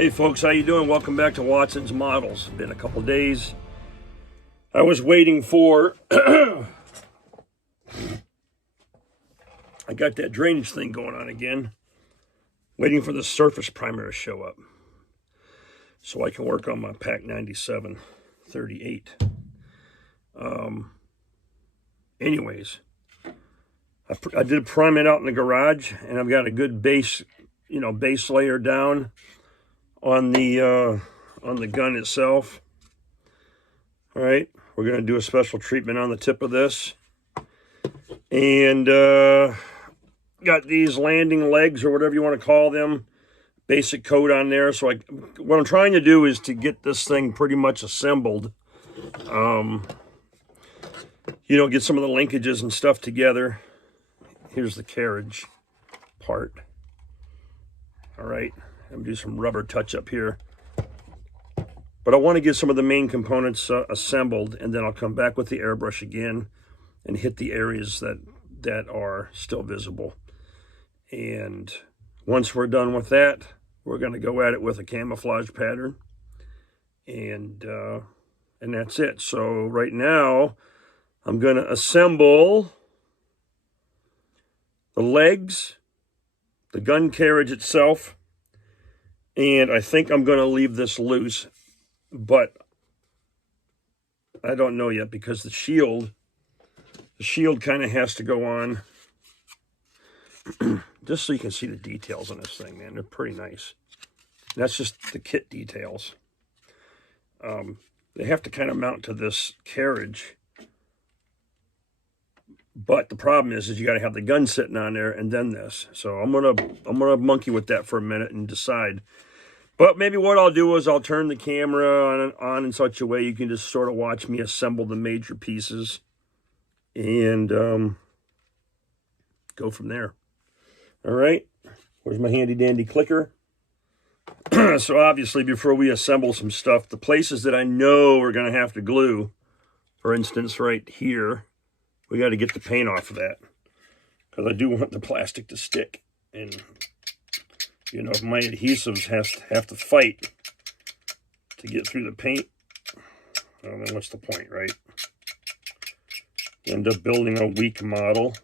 Hey folks, how you doing? Welcome back to Watson's Models. Been a couple days. I was waiting for I got that drainage thing going on again. Waiting for the surface primer to show up so I can work on my PaK 9738. Anyways, I did prime it out in the garage, and I've got a good base layer down on the gun itself. All right, we're going to do a special treatment on the tip of this, and got these landing legs or whatever you want to call them, basic coat on there. So what I'm trying to do is to get this thing pretty much assembled. Get some of the linkages and stuff together. Here's the carriage part. All right, I'm gonna do some rubber touch up here. But I want to get some of the main components assembled, and then I'll come back with the airbrush again and hit the areas that are still visible. And once we're done with that, we're going to go at it with a camouflage pattern. And that's it. So right now, I'm going to assemble the legs, the gun carriage itself, and I think I'm going to leave this loose, but I don't know yet because the shield kind of has to go on just so you can see the details on this thing, man. They're pretty nice. That's just the kit details. They have to kind of mount to this carriage, but the problem is you got to have the gun sitting on there and then this. So I'm gonna monkey with that for a minute and decide. But maybe what I'll do is I'll turn the camera on in such a way you can just sort of watch me assemble the major pieces and go from there. All right, where's my handy dandy clicker? So obviously before we assemble some stuff, the places that I know we're going to have to glue, for instance right here, we got to get the paint off of that because I do want the plastic to stick. And if my adhesives have to fight to get through the paint, well, then what's the point, right? You end up building a weak model.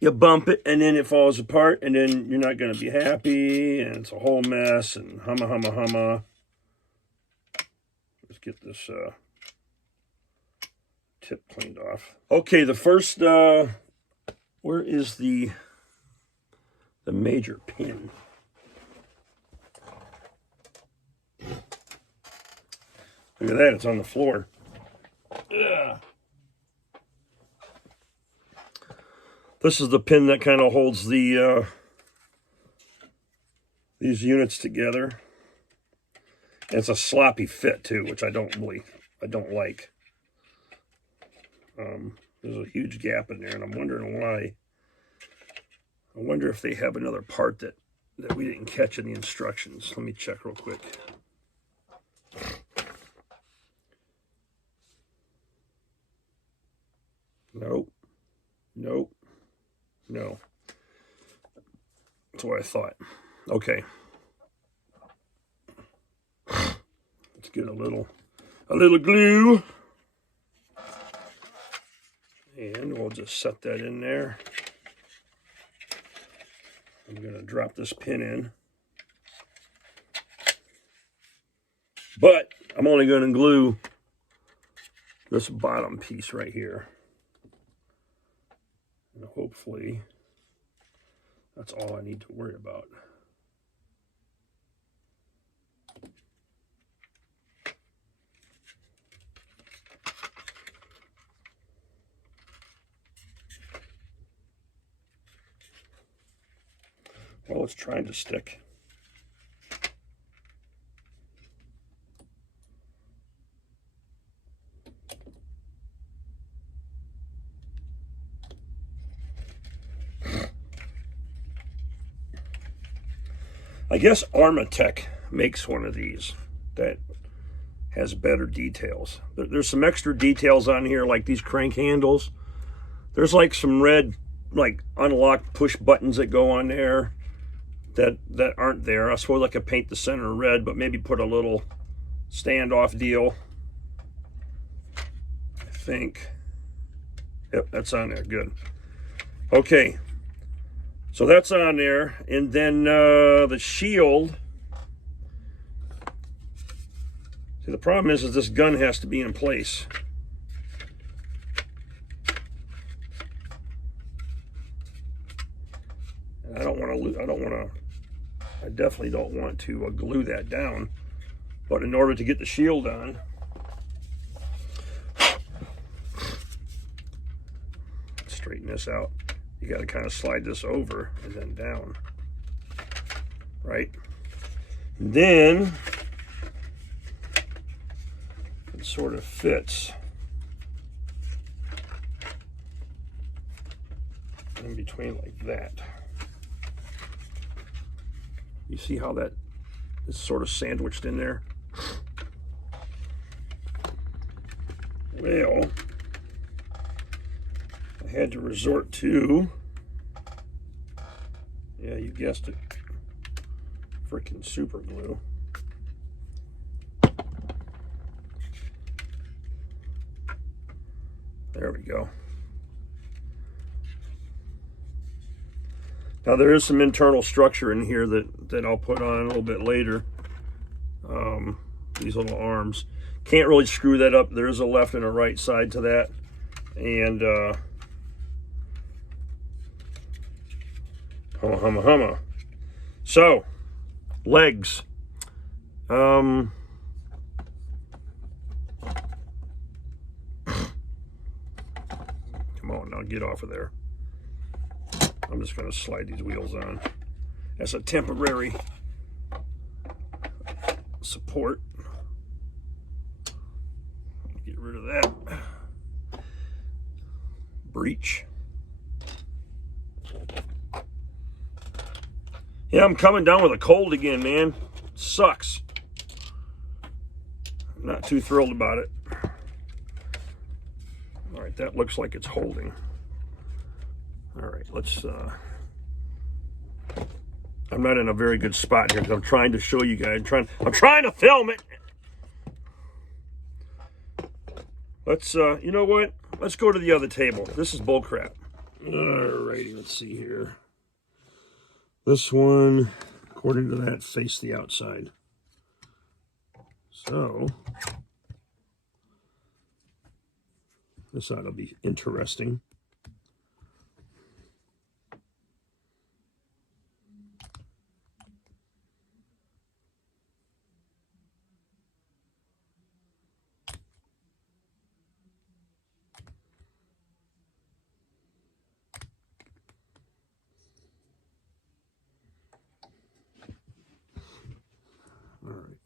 You bump it, and then it falls apart, and then you're not going to be happy, and it's a whole mess, and humma. Let's get this tip cleaned off. Okay, the first, where is the major pin? Look at that, it's on the floor. Yeah. This is the pin that kind of holds the these units together. And it's a sloppy fit too, which I don't like. There's a huge gap in there, and I'm wondering why. I wonder if they have another part that we didn't catch in the instructions. Let me check real quick. Nope. No. That's what I thought. Okay. Let's get a little glue. And we'll just set that in there. I'm going to drop this pin in. But I'm only going to glue this bottom piece right here. And hopefully that's all I need to worry about. Well, it's trying to stick. I guess Armatech makes one of these that has better details. There's some extra details on here, like these crank handles. There's like some red, like unlock push buttons that go on there. that aren't there. I suppose I could paint the center red, but maybe put a little standoff deal. I think. Yep, that's on there. Good. Okay. So that's on there. And then the shield. See, the problem is this gun has to be in place. And I definitely don't want to glue that down. But in order to get the shield on, straighten this out. You got to kind of slide this over and then down, right? And then it sort of fits in between like that. You see how that is sort of sandwiched in there? Well, I had to resort to, yeah, you guessed it, freaking super glue. There we go. Now there is some internal structure in here that I'll put on a little bit later. These little arms. Can't really screw that up. There is a left and a right side to that. And humma. So, legs. Come on now, get off of there. I'm just going to slide these wheels on as a temporary support. Get rid of that breech. Yeah, I'm coming down with a cold again, man. Sucks. I'm not too thrilled about it. All right, that looks like it's holding. All right, let's, I'm not in a very good spot here because I'm trying to show you guys. I'm trying to film it. Let's, you know what? Let's go to the other table. This is bullcrap. All righty, let's see here. This one, according to that, face the outside. So, this ought to be interesting. All right.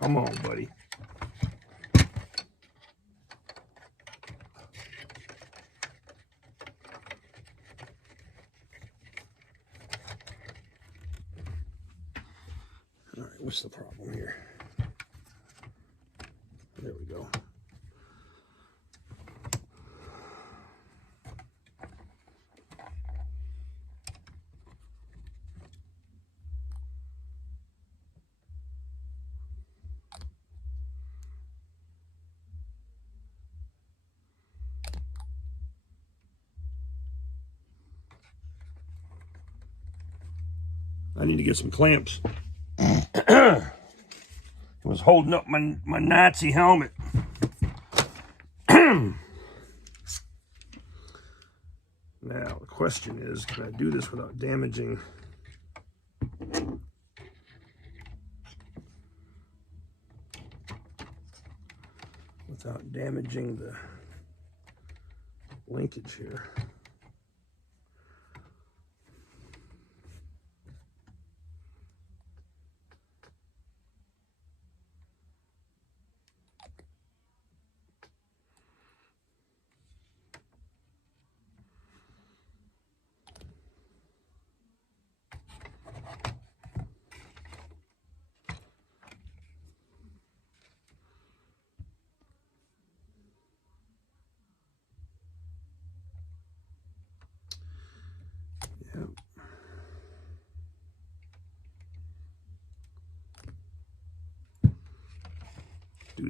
Come on, buddy. All right, what's the problem here? There we go. I need to get some clamps. It was holding up my Nazi helmet. Now, the question is, can I do this without damaging the linkage here?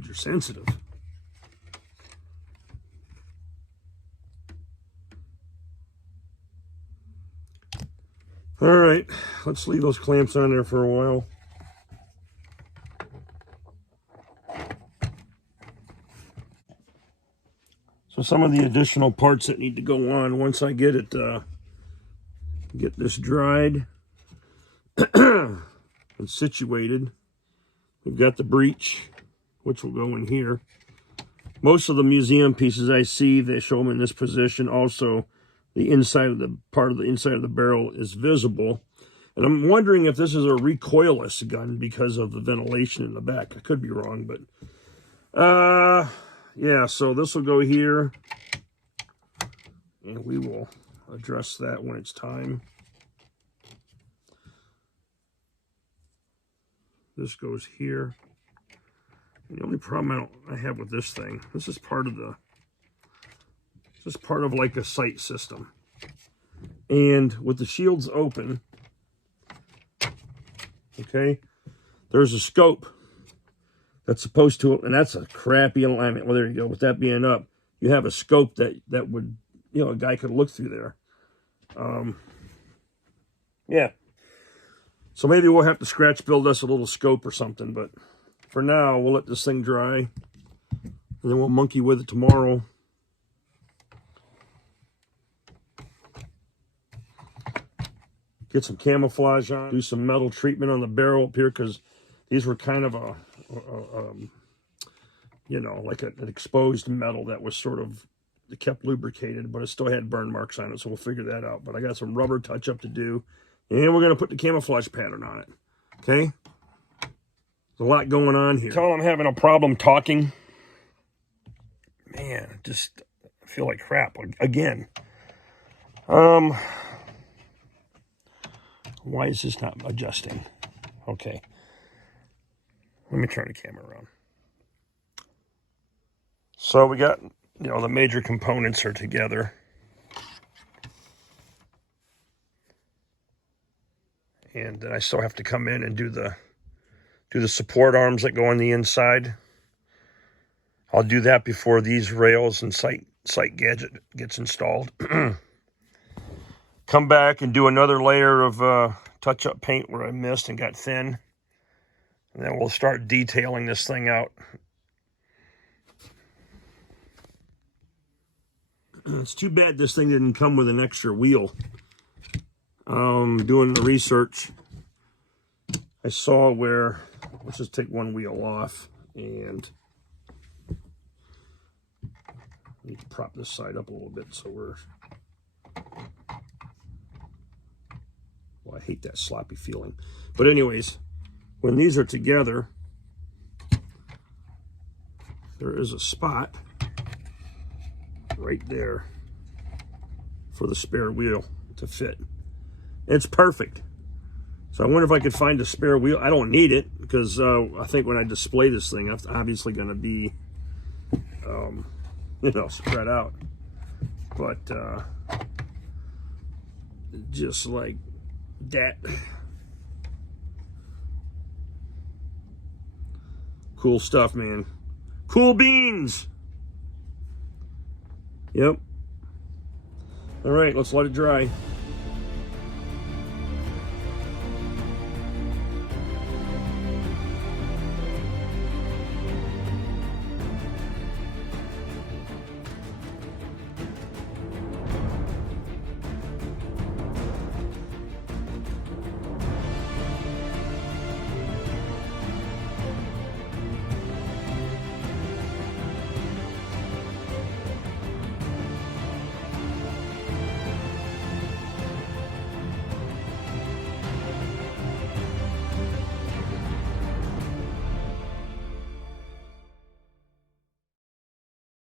fluids are sensitive. All right, let's leave those clamps on there for a while. So some of the additional parts that need to go on once I get it, get this dried and situated. We've got the breech, which will go in here. Most of the museum pieces I see, they show them in this position. Also, the inside of the part of the inside of the barrel is visible. And I'm wondering if this is a recoilless gun because of the ventilation in the back. I could be wrong, but yeah, so this will go here, and we will address that when it's time. This goes here. And the only problem I have with this thing, this is part of like a sight system. And with the shields open, okay, there's a scope that's supposed to, and that's a crappy alignment. Well, there you go. With that being up, you have a scope that would, you know, a guy could look through there. Yeah. So maybe we'll have to scratch build us a little scope or something, but for now, we'll let this thing dry, and then we'll monkey with it tomorrow. Get some camouflage on, do some metal treatment on the barrel up here, because these were kind of you know, like an exposed metal that was sort of, it kept lubricated, but it still had burn marks on it, so we'll figure that out. But I got some rubber touch-up to do, and we're going to put the camouflage pattern on it, okay? There's a lot going on here. Tell them I'm having a problem talking. Man, just I feel like crap again. Why is this not adjusting? Okay. Let me turn the camera around. So we got, you know, the major components are together. And then I still have to come in and do the support arms that go on the inside. I'll do that before these rails and sight gadget gets installed. Come back and do another layer of touch-up paint where I missed and got thin. And then we'll start detailing this thing out. It's too bad this thing didn't come with an extra wheel. Doing the research, I saw where, let's just take one wheel off, and I need to prop this side up a little bit so we're, well, I hate that sloppy feeling. But anyways, when these are together, there is a spot right there for the spare wheel to fit. It's perfect. So I wonder if I could find a spare wheel. I don't need it because I think when I display this thing, it's obviously going to be, you know, spread out. But just like that. Cool stuff, man. Cool beans. Yep. All right, let's let it dry.